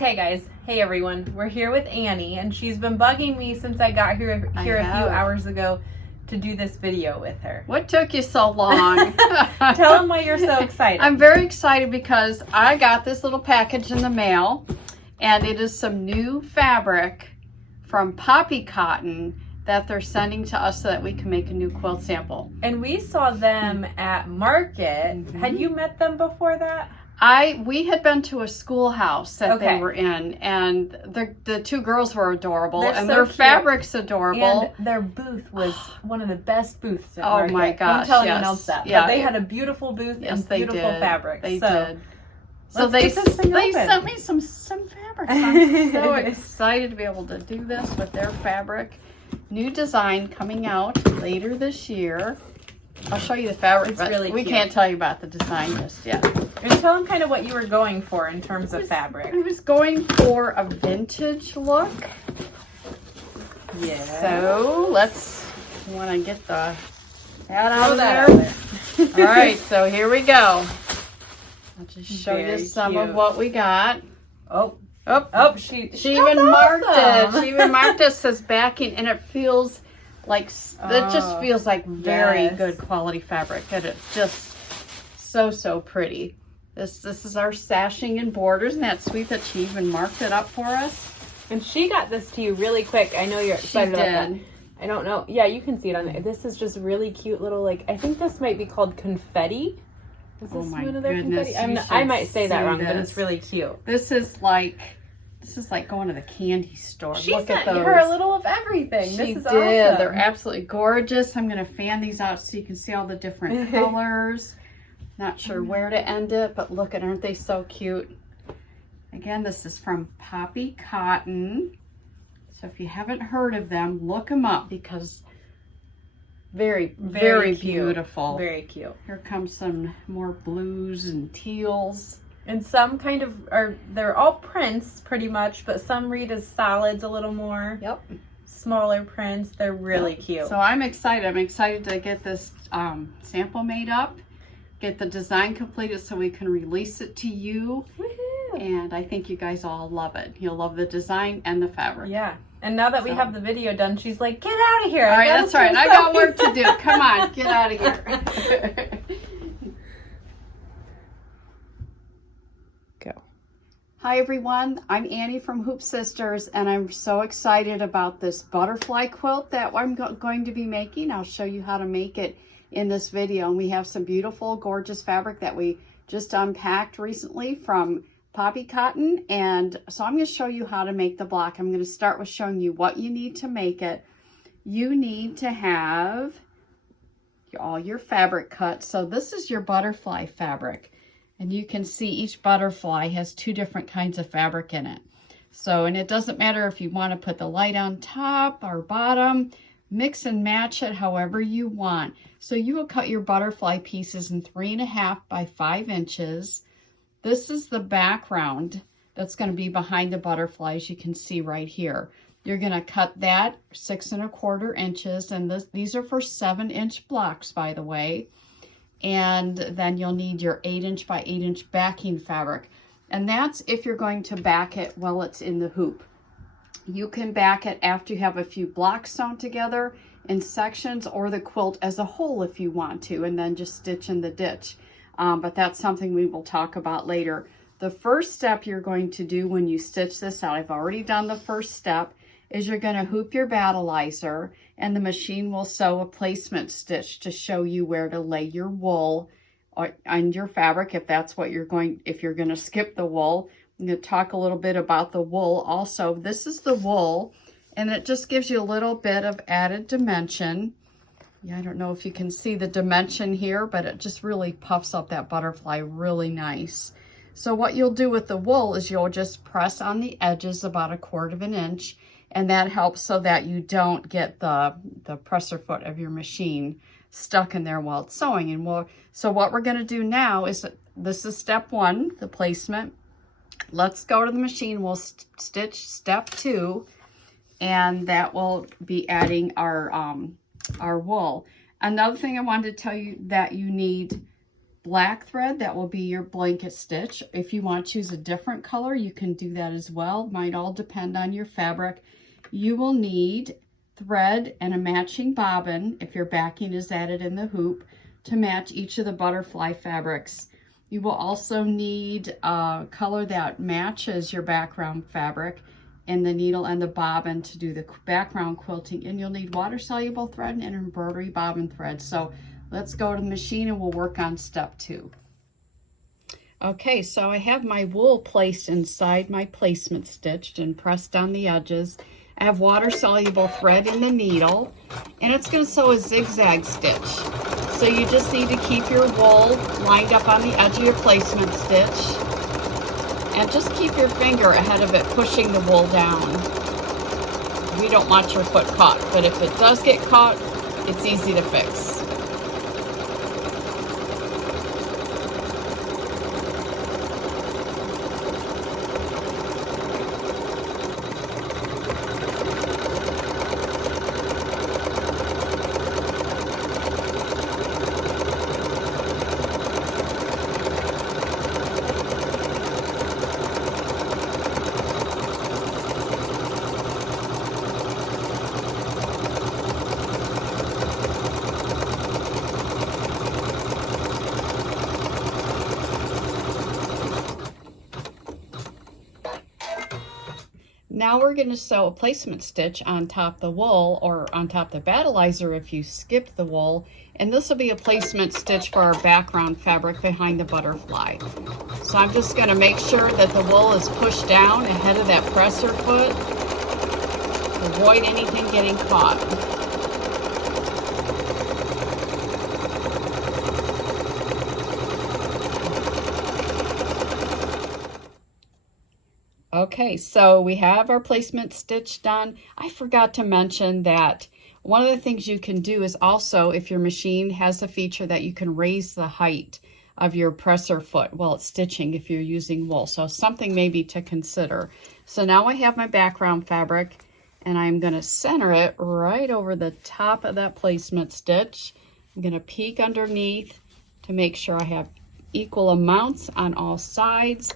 Okay guys, hey everyone, we're here with Annie and she's been bugging me since I got here a few hours ago to do this video with her. What took you so long? Tell them why you're so excited. I'm very excited because I got this little package in the mail and it is some new fabric from poppy cotton that they're sending to us so that we can make a new quilt sample. And we saw them at market. Mm-hmm. Had you met them before that? We had been to a schoolhouse that they were in, and the two girls were adorable, and their fabric's adorable. And their booth was one of the best booths at market. Oh my gosh! Don't tell anyone else that. Yeah, but they had a beautiful booth and beautiful fabric. They did. So they sent me some fabric. I'm so excited to be able to do this with their fabric. New design coming out later this year. I'll show you the fabric, but we can't tell you about the design just yet. And tell them kind of what you were going for in terms of fabric. I was going for a vintage look. Yeah. So want to get the hat out of there. All right, so here we go. I'll just show you some of what we got. She even marked it. She even marked it, says backing, and it feels like it just feels like very good quality fabric, and it's just so pretty. This is our sashing and borders, and that's sweet that she even marked it up for us. And she got this to you really quick. I know you're excited about that. I don't know. Yeah, you can see it on there. This is just really cute little, like, I think this might be called confetti. Is this one of their confetti? I might say that wrong, but it's really cute. This is like going to the candy store. She sent her a little of everything. This is awesome. They're absolutely gorgeous. I'm going to fan these out so you can see all the different colors. Not sure where to end it, but look at, aren't they so cute? Again, this is from Poppy Cotton. So if you haven't heard of them, look them up because very beautiful. Very cute. Here comes some more blues and teals. And some kind of they're all prints pretty much, but some read as solids a little more. Yep. Smaller prints. They're really cute. So I'm excited. I'm excited to get this sample made up, get the design completed so we can release it to you. Woohoo! And I think you guys all love it. You'll love the design and the fabric. Yeah. And now that we have the video done, she's like, get out of here. All right, that's right. I got work to do. Come on, get out of here. Hi everyone, I'm Annie from Hoop Sisters, and I'm so excited about this butterfly quilt that I'm going to be making. I'll show you how to make it in this video. And we have some beautiful, gorgeous fabric that we just unpacked recently from Poppy Cotton. And so I'm going to show you how to make the block. I'm going to start with showing you what you need to make it. You need to have all your fabric cut. So this is your butterfly fabric. And you can see each butterfly has two different kinds of fabric in it. So, and it doesn't matter if you want to put the light on top or bottom, mix and match it however you want. So you will cut your butterfly pieces in 3.5 by 5 inches. This is the background that's going to be behind the butterflies. You can see right here. You're going to cut that 6.25 inches, and these are for 7-inch blocks, by the way. And then you'll need your 8-inch by 8-inch backing fabric. And that's if you're going to back it while it's in the hoop. You can back it after you have a few blocks sewn together in sections, or the quilt as a whole if you want to, and then just stitch in the ditch. But that's something we will talk about later. The first step you're going to do when you stitch this out, I've already done the first step, is you're going to hoop your battleizer, and the machine will sew a placement stitch to show you where to lay your wool on your fabric if that's what you're going, if you're going to skip the wool. I'm going to talk a little bit about the wool also. This is the wool, and it just gives you a little bit of added dimension. Yeah, I don't know if you can see the dimension here, but it just really puffs up that butterfly really nice. So what you'll do with the wool is you'll just press on the edges about 1/4 inch, and that helps so that you don't get the presser foot of your machine stuck in there while it's sewing. And so what we're going to do now is, this is step 1, the placement. Let's go to the machine. We'll stitch step 2, and that will be adding our wool. Another thing I wanted to tell you that you need black thread. That will be your blanket stitch. If you want to choose a different color, you can do that as well. Might all depend on your fabric. You will need thread and a matching bobbin, if your backing is added in the hoop, to match each of the butterfly fabrics. You will also need a color that matches your background fabric and the needle and the bobbin to do the background quilting. And you'll need water-soluble thread and embroidery bobbin thread. So let's go to the machine and we'll work on step 2. Okay, so I have my wool placed inside my placement stitched and pressed on the edges. I have water-soluble thread in the needle, and it's going to sew a zigzag stitch. So you just need to keep your wool lined up on the edge of your placement stitch, and just keep your finger ahead of it, pushing the wool down. We don't want your foot caught, but if it does get caught, it's easy to fix. Now we're going to sew a placement stitch on top of the wool, or on top of the battleizer if you skipped the wool, and this will be a placement stitch for our background fabric behind the butterfly. So I'm just going to make sure that the wool is pushed down ahead of that presser foot. Avoid anything getting caught. Okay, so we have our placement stitch done. I forgot to mention that one of the things you can do is also, if your machine has a feature that you can raise the height of your presser foot while it's stitching if you're using wool. So something maybe to consider. So now I have my background fabric, and I'm going to center it right over the top of that placement stitch. I'm going to peek underneath to make sure I have equal amounts on all sides.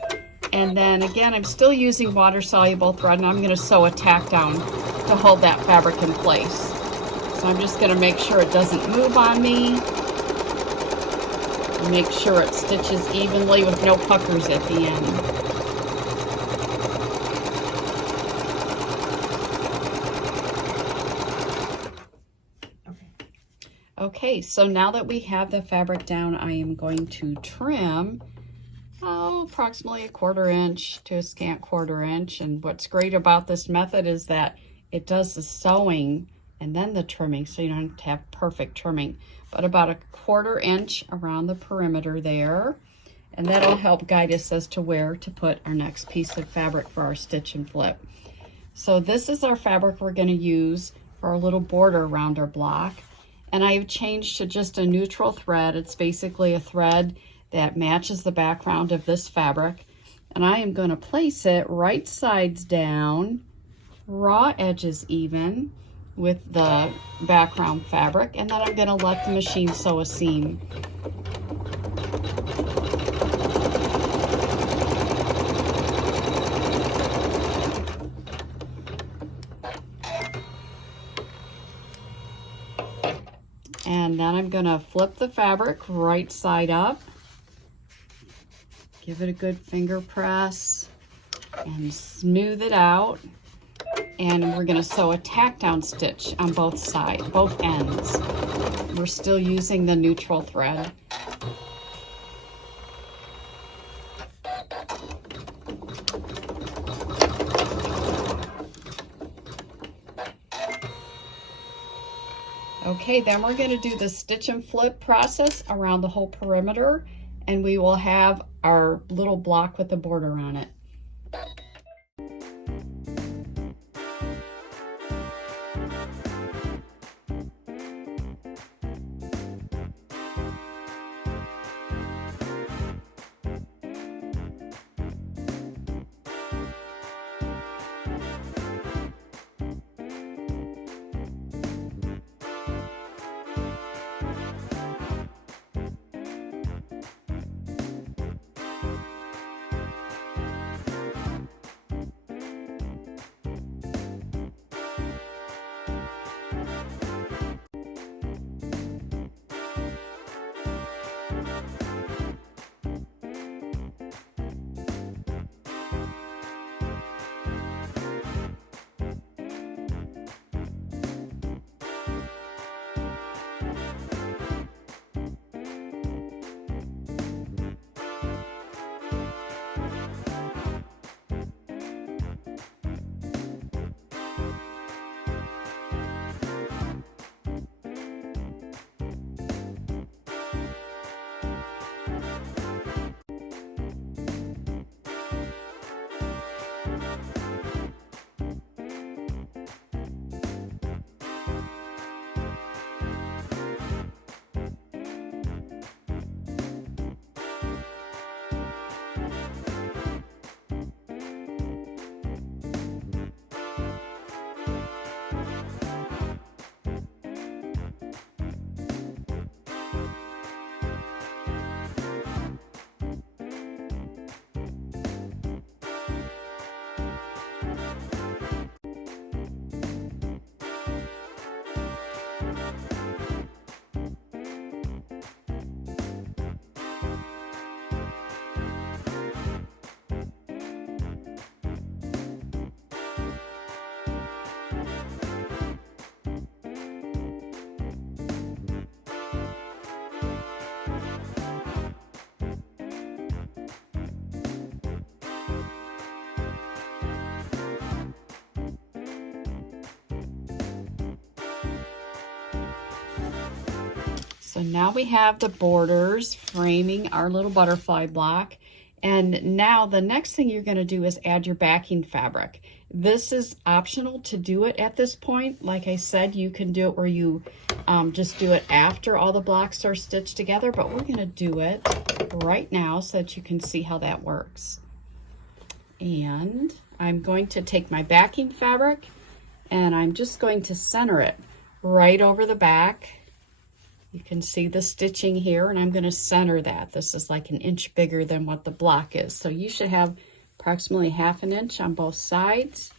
And then again, I'm still using water-soluble thread, and I'm going to sew a tack down to hold that fabric in place. So I'm just going to make sure it doesn't move on me. And make sure it stitches evenly with no puckers at the end. Okay, so now that we have the fabric down, I am going to trim approximately a 1/4 inch to a scant 1/4 inch. And what's great about this method is that it does the sewing and then the trimming, so you don't have to have perfect trimming, but about a 1/4 inch around the perimeter there. And that'll help guide us as to where to put our next piece of fabric for our stitch and flip. So this is our fabric we're going to use for our little border around our block. And I've changed to just a neutral thread. It's basically a thread that matches the background of this fabric. And I am going to place it right sides down, raw edges even, with the background fabric. And then I'm going to let the machine sew a seam. And then I'm going to flip the fabric right side up. Give it a good finger press and smooth it out. And we're going to sew a tack down stitch on both sides, both ends. We're still using the neutral thread. Okay, then we're going to do the stitch and flip process around the whole perimeter, and we will have our little block with the border on it. So now we have the borders framing our little butterfly block. And now the next thing you're going to do is add your backing fabric. This is optional to do it at this point. Like I said, you can do it where you just do it after all the blocks are stitched together, but we're going to do it right now so that you can see how that works. And I'm going to take my backing fabric and I'm just going to center it right over the back. You can see the stitching here, and I'm going to center that. This is like 1 inch bigger than what the block is. So you should have approximately 1/2 inch on both sides.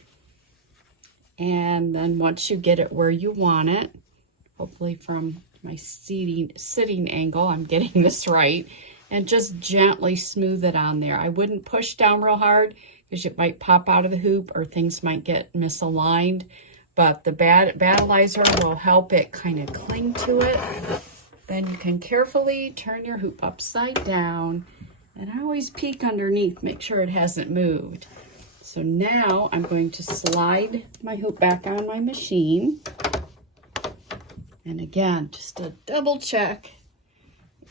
And then once you get it where you want it, hopefully from my sitting angle, I'm getting this right, and just gently smooth it on there. I wouldn't push down real hard because it might pop out of the hoop or things might get misaligned. But the battleizer will help it kind of cling to it. Then you can carefully turn your hoop upside down. And I always peek underneath, make sure it hasn't moved. So now I'm going to slide my hoop back on my machine. And again, just to double check.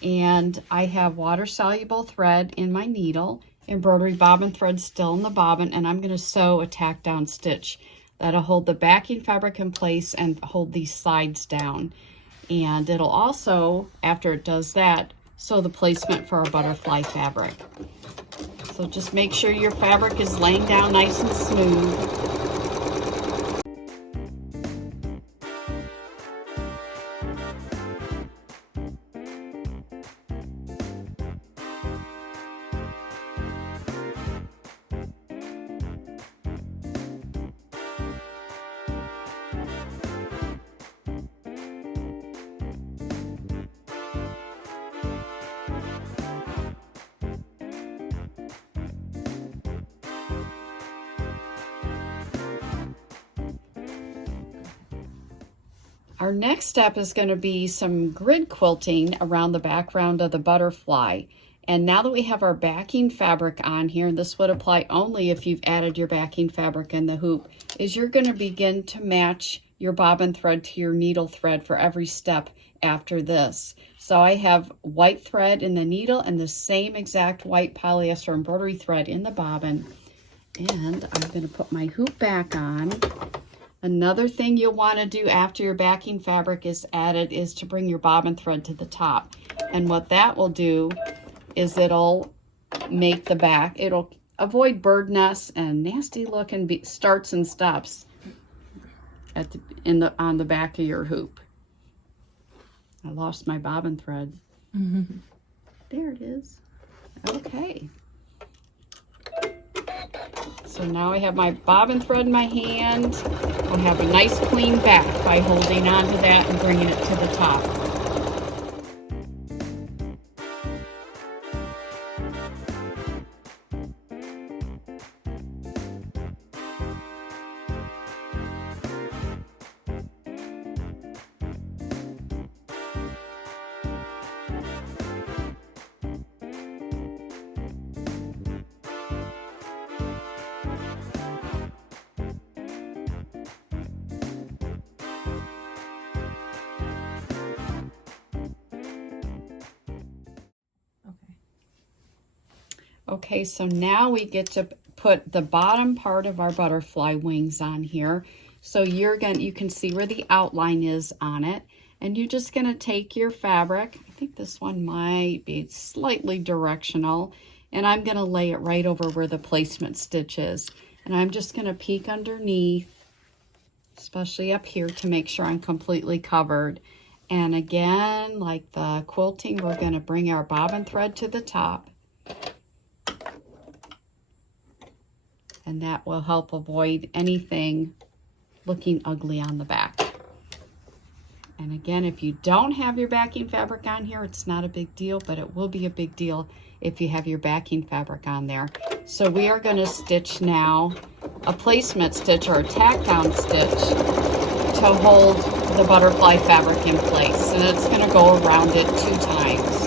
And I have water-soluble thread in my needle, embroidery bobbin thread still in the bobbin, and I'm going to sew a tack down stitch. That'll hold the backing fabric in place and hold these sides down. And it'll also, after it does that, sew the placement for our butterfly fabric. So just make sure your fabric is laying down nice and smooth. Our next step is going to be some grid quilting around the background of the butterfly. And now that we have our backing fabric on here, and this would apply only if you've added your backing fabric in the hoop, is you're going to begin to match your bobbin thread to your needle thread for every step after this. So I have white thread in the needle and the same exact white polyester embroidery thread in the bobbin. And I'm going to put my hoop back on. Another thing you'll want to do after your backing fabric is added is to bring your bobbin thread to the top. And what that will do is it'll make the back, it'll avoid bird nests and nasty looking starts and stops at on the back of your hoop. I lost my bobbin thread. Mm-hmm. There it is. Okay. So now I have my bobbin thread in my hand. I'll have a nice clean back by holding on to that and bringing it to the top. Okay, so now we get to put the bottom part of our butterfly wings on here. So you can see where the outline is on it. And you're just gonna take your fabric, I think this one might be slightly directional, and I'm gonna lay it right over where the placement stitch is. And I'm just gonna peek underneath, especially up here, to make sure I'm completely covered. And again, like the quilting, we're gonna bring our bobbin thread to the top. And that will help avoid anything looking ugly on the back. And again, if you don't have your backing fabric on here, it's not a big deal, but it will be a big deal if you have your backing fabric on there. So we are going to stitch now a placement stitch or a tack down stitch to hold the butterfly fabric in place. And it's going to go around it 2 times.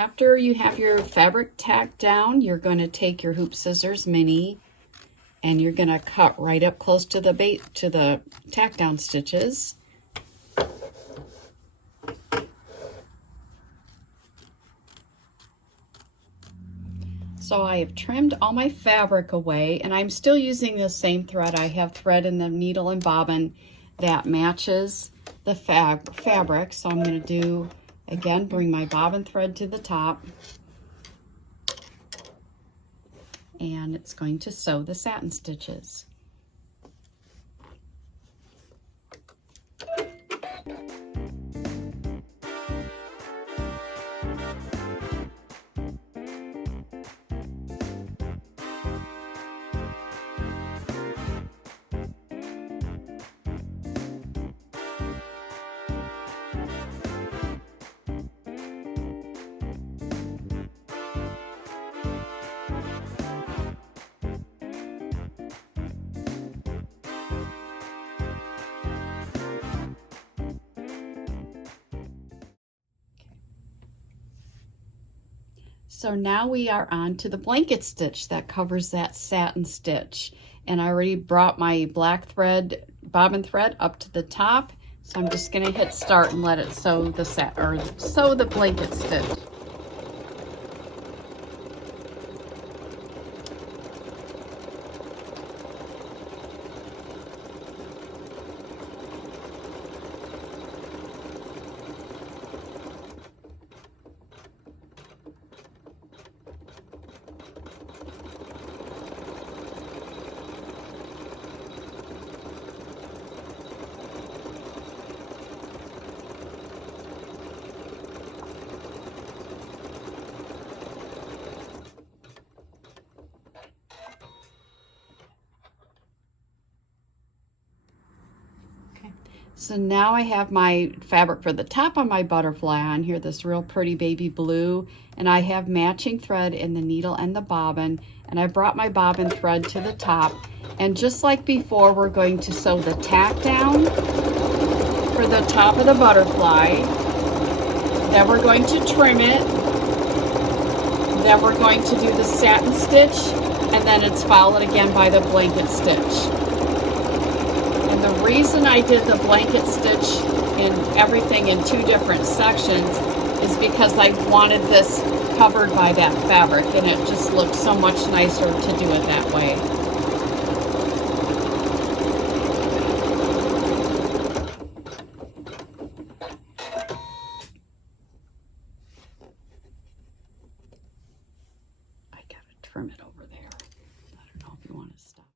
after you have your fabric tacked down, you're going to take your hoop scissors mini and you're going to cut right up close to the tack down stitches. So I have trimmed all my fabric away, and I'm still using the same thread. I have thread in the needle and bobbin that matches the fabric. So I'm going to do, again, bring my bobbin thread to the top, and it's going to sew the satin stitches. So now we are on to the blanket stitch that covers that satin stitch. And I already brought my black thread, bobbin thread up to the top. So I'm just going to hit start and let it sew the blanket stitch. So now I have my fabric for the top of my butterfly on here, this real pretty baby blue, and I have matching thread in the needle and the bobbin, and I brought my bobbin thread to the top, and just like before, we're going to sew the tack down for the top of the butterfly, then we're going to trim it, then we're going to do the satin stitch, and then it's followed again by the blanket stitch. And the reason I did the blanket stitch in everything in two different sections is because I wanted this covered by that fabric, and it just looked so much nicer to do it that way. I gotta trim it over there. I don't know if you want to stop.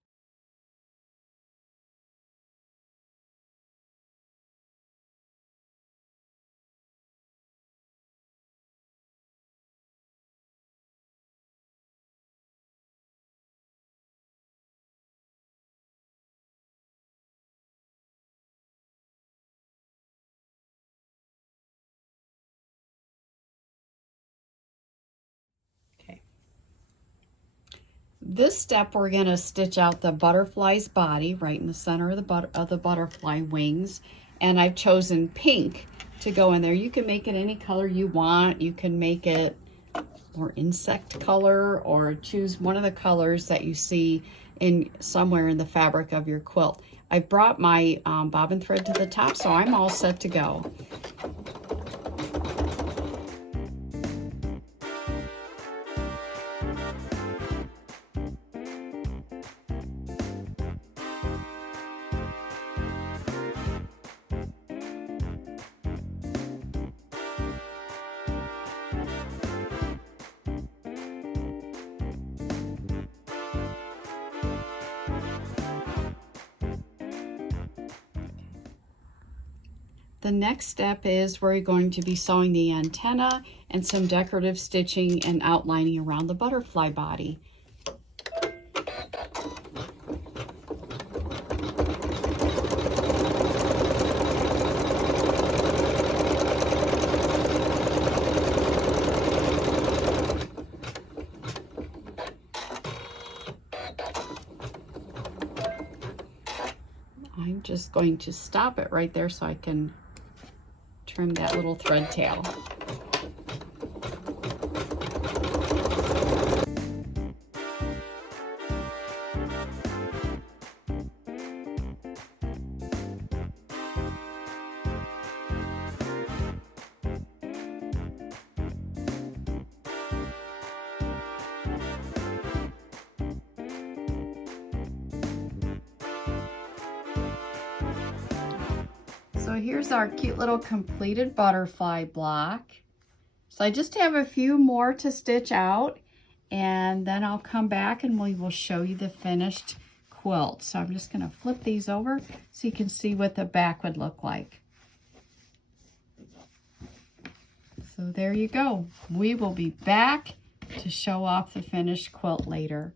This step, we're going to stitch out the butterfly's body right in the center of the butterfly wings, and I've chosen pink to go in there. You can make it any color you want. You can make it more insect color, or choose one of the colors that you see in somewhere in the fabric of your quilt. I brought my bobbin thread to the top, so I'm all set to go. The next step is we're going to be sewing the antenna and some decorative stitching and outlining around the butterfly body. I'm just going to stop it right there so I can trim that little thread tail. So here's our cute little completed butterfly block. So I just have a few more to stitch out, and then I'll come back and we will show you the finished quilt. So I'm just going to flip these over so you can see what the back would look like. So there you go. We will be back to show off the finished quilt later.